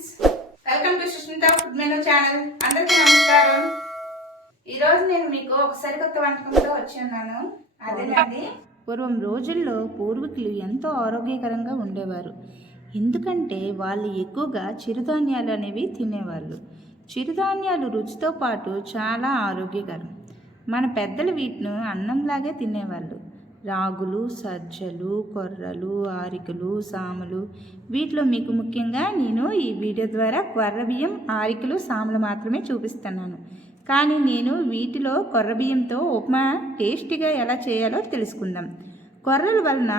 Friends, welcome to Sushmita food menu channel. అందరికీ నమస్కారం. ఈరోజు నేను మీకు ఒక సరికొత్త వంటకంతో వచ్చి ఉన్నాను. అదేనండి, పూర్వం రోజుల్లో పూర్వీకులు ఎంతో ఆరోగ్యకరంగా ఉండేవారు. ఎందుకంటే వాళ్ళు ఎక్కువగా చిరుధాన్యాలు అనేవి తినేవాళ్ళు. చిరుధాన్యాలు రుచితో పాటు చాలా ఆరోగ్యకరం. మన పెద్దలు వీటిని అన్నంలాగే తినేవాళ్ళు. రాగులు, సజ్జలు, కొర్రలు, ఆరికలు, సామలు, వీటిలో మీకు ముఖ్యంగా నేను ఈ వీడియో ద్వారా కొర్ర బియ్యం, ఆరికలు, సామలు మాత్రమే చూపిస్తున్నాను. కానీ నేను వీటిలో కొర్ర బియ్యంతో ఉప్మా టేస్టీగా ఎలా చేయాలో తెలుసుకుందాం. కొర్రల వలన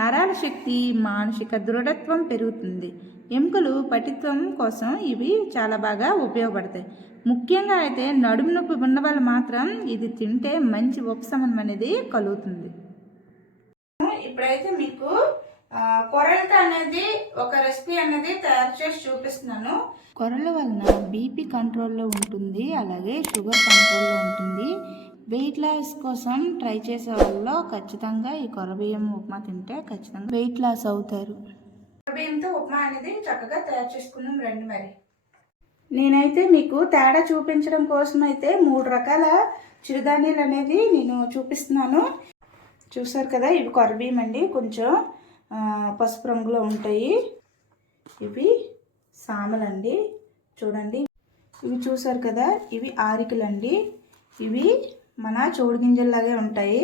నరాల శక్తి, మానసిక దృఢత్వం పెరుగుతుంది. ఎముకలు పటిత్వం కోసం ఇవి చాలా బాగా ఉపయోగపడతాయి. ముఖ్యంగా అయితే నడుము నొప్పి ఉన్న వాళ్ళు మాత్రం ఇది తింటే మంచి ఉపశమనం అనేది కలుగుతుంది. ఇప్పుడైతే మీకు కొర్రలతో అనేది ఒక రెసిపీ అనేది తయారు చేసి చూపిస్తున్నాను. కొర్రల వలన బీపీ కంట్రోల్లో ఉంటుంది, అలాగే షుగర్ కంట్రోల్లో ఉంటుంది. వెయిట్ లాస్ కోసం ట్రై చేసే వాళ్ళు ఖచ్చితంగా ఈ కొర్ర బియ్యం ఉప్మా తింటే ఖచ్చితంగా వెయిట్ లాస్ అవుతారు. కొర్ర బియ్యంతో ఉప్మా అనేది చక్కగా తయారు చేసుకుందాం రండి. మరి నేనైతే మీకు తేడా చూపించడం కోసం అయితే 3 రకాల చిరుధాన్యాలు అనేది నేను చూపిస్తున్నాను. చూసారు కదా, ఇవి కొర్ర బియ్యం అండి, కొంచెం పసుపు రంగులో ఉంటాయి. ఇవి సామలండి, చూడండి. ఇవి చూసారు కదా, ఇవి ఆరికలు అండి. ఇవి మన చోడు గింజల్లాగే ఉంటాయి.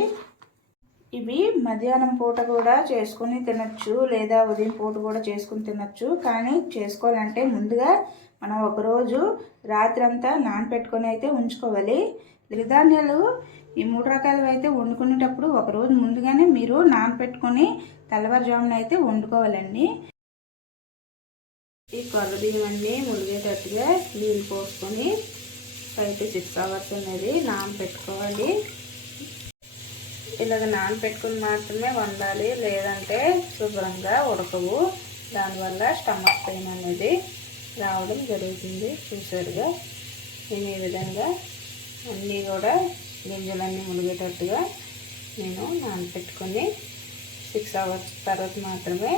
ఇవి మధ్యాహ్నం పూట కూడా చేసుకొని తినచ్చు, లేదా ఉదయం పూట కూడా చేసుకుని తినచ్చు. కానీ చేసుకోవాలంటే ముందుగా మనం ఒకరోజు రాత్రి అంతా నానపెట్టుకొని అయితే ఉంచుకోవాలి. చిరుధాన్యాలు ఈ 3 రకాలు అయితే వండుకునేటప్పుడు ఒకరోజు ముందుగానే మీరు నానపెట్టుకొని తెల్లవారుజామున అయితే వండుకోవాలండి. ఈ కొర్ర బియ్యం అన్నీ ములిగేటట్టుగా నీళ్ళు పోసుకొని 5 to 6 hours అనేది నానపెట్టుకోవాలి. ఇలాగ నానపెట్టుకుని మాత్రమే వండాలి, లేదంటే శుభ్రంగా ఉడకవు. దానివల్ల స్టమక్ పెయిన్ అనేది రావడం జరుగుతుంది. చూసారుగా, నేను ఈ విధంగా అన్నీ కూడా గింజలన్నీ మునిగేటట్టుగా నేను నానపెట్టుకొని 6 hours తర్వాత మాత్రమే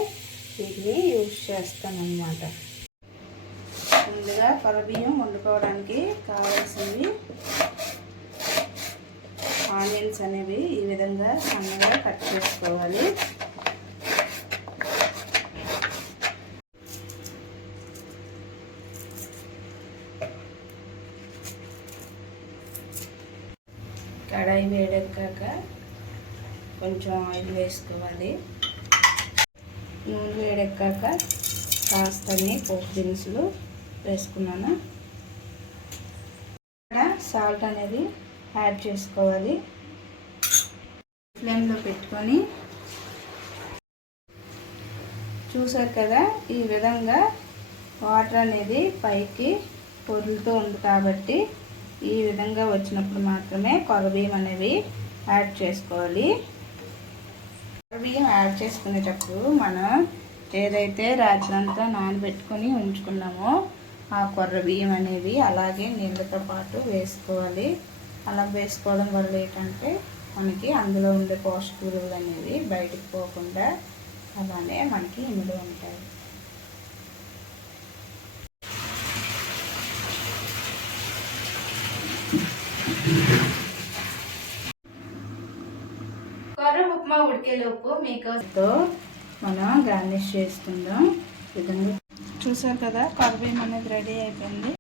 వీటిని యూజ్ చేస్తానన్నమాట. ముందుగా కొర్ర బియ్యం వండుకోవడానికి కావాల్సినవి ఆనియన్స్ అనేవి ఈ విధంగా సన్నగా కట్ చేసుకోవాలి. కడాయి వేడెక్కాక కొంచెం ఆయిల్ వేసుకోవాలి. నూనె వేడెక్కాక కాస్తని పోపు దినుసులు వేసుకున్నాను. ఇక్కడ సాల్ట్ అనేది యాడ్ చేసుకోవాలి. ఫ్లేమ్లో పెట్టుకొని చూసారు కదా, ఈ విధంగా వాటర్ అనేది పైకి పొరులుతూ ఉంది కాబట్టి ఈ విధంగా వచ్చినప్పుడు మాత్రమే కొర్ర బియ్యం అనేవి యాడ్ చేసుకోవాలి. కొర్ర బియ్యం యాడ్ చేసుకునేటప్పుడు మనం ఏదైతే రాత్రంతా నానబెట్టుకొని ఉంచుకున్నామో ఆ కొర్ర బియ్యం అనేవి అలాగే నీళ్ళతో పాటు వేసుకోవాలి. అలా వేసుకోవడం వల్ల ఏంటంటే మనకి అందులో ఉండే పోషక విలువలు అనేవి బయటకు పోకుండా అలానే మనకి ఇందులో ఉంటాయి. కొర్ర ఉప్మా ఉడికేలోపు మీకోసంతో మనం గార్నిష్ చేసుకుందాం. విధంగా చూసారు కదా, కొర్ర బియ్యం అనేది రెడీ అయిపోయింది.